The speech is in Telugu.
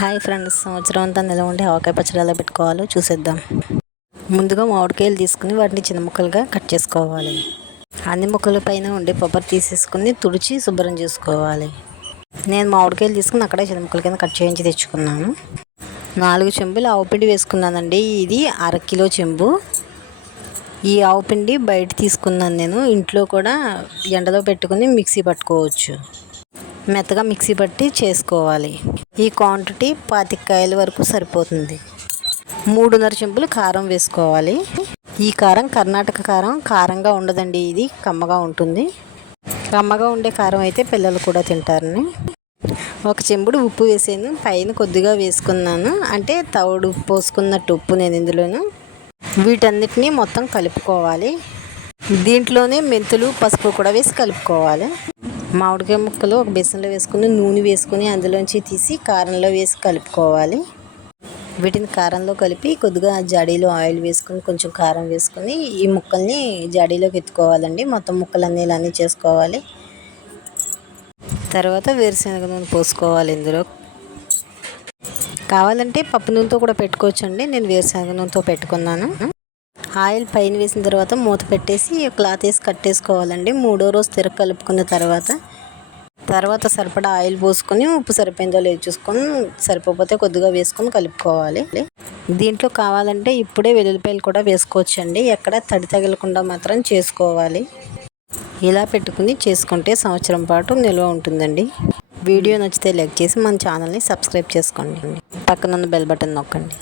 హాయ్ ఫ్రెండ్స్ సంవత్సరం అంతా నిలవ ఉండే ఆవకాయ పచ్చడి ఎలా పెట్టుకోవాలో చూసేద్దాం. ముందుగా మామిడికాయలు తీసుకుని వాటిని చిన్న ముక్కలుగా కట్ చేసుకోవాలి. అన్ని ముక్కల పైన ఉండే పొబ్బరి తీసేసుకుని తుడిచి శుభ్రం చేసుకోవాలి. నేను మామిడికాయలు తీసుకుని అక్కడే చిన్న ముక్కల కింద కట్ చేయించి తెచ్చుకున్నాను. నాలుగు చెంబులు ఆవుపిండి వేసుకున్నానండి. ఇది అర కిలో చెంబు. ఈ ఆవు పిండి బయట తీసుకున్నాను నేను. ఇంట్లో కూడా ఎండలో పెట్టుకుని మిక్సీ పట్టుకోవచ్చు. మెత్తగా మిక్సీ పట్టి చేసుకోవాలి. ఈ క్వాంటిటీ పాతికాయల వరకు సరిపోతుంది. మూడున్నర చెంపులు కారం వేసుకోవాలి. ఈ కారం కర్ణాటక కారం కారంగా ఉండదండి. ఇది కమ్మగా ఉంటుంది. కమ్మగా ఉండే కారం అయితే పిల్లలు కూడా తింటారని. ఒక చెంబుడు ఉప్పు వేసాను. పైన కొద్దిగా వేసుకున్నాను. అంటే తవుడు పోసుకున్నట్టు ఉప్పు నేను ఇందులోను. వీటన్నిటినీ మొత్తం కలుపుకోవాలి. దీంట్లోనే మెంతులు పసుపు కూడా వేసి కలుపుకోవాలి. మామిడికాయ ముక్కలు ఒక బేసన్లో వేసుకుని నూనె వేసుకుని అందులోంచి తీసి కారంలో వేసి కలుపుకోవాలి. వీటిని కారంలో కలిపి కొద్దిగా జాడీలో ఆయిల్ వేసుకుని కొంచెం కారం వేసుకుని ఈ ముక్కల్ని జాడీలోకి ఎత్తుకోవాలండి. మొత్తం ముక్కలన్నీ ఇలానే చేసుకోవాలి. తర్వాత వేరుశనగ నూనె పోసుకోవాలి ఇందులో. కావాలంటే పప్పు నూనెతో కూడా పెట్టుకోవచ్చండి. నేను వేరుశనగ నూనెతో పెట్టుకున్నాను. ఆయిల్ పైన వేసిన తర్వాత మూత పెట్టేసి క్లాత్ వేసి కట్టేసుకోవాలండి. మూడో రోజు తిరగ కలుపుకున్న తర్వాత తర్వాత సరిపడా ఆయిల్ పోసుకొని ఉప్పు సరిపోయిందో లేదు చూసుకొని సరిపోతే కొద్దిగా వేసుకొని కలుపుకోవాలి. దీంట్లో కావాలంటే ఇప్పుడే వెల్లుల్లిపాయలు కూడా వేసుకోవచ్చండి. ఎక్కడ తడి తగలకుండా మాత్రం చేసుకోవాలి. ఇలా పెట్టుకుని చేసుకుంటే సంవత్సరం పాటు నిల్వ ఉంటుందండి. వీడియో నచ్చితే లైక్ చేసి మన ఛానల్ని సబ్స్క్రైబ్ చేసుకోండి. పక్కనున్న బెల్ బటన్ నొక్కండి.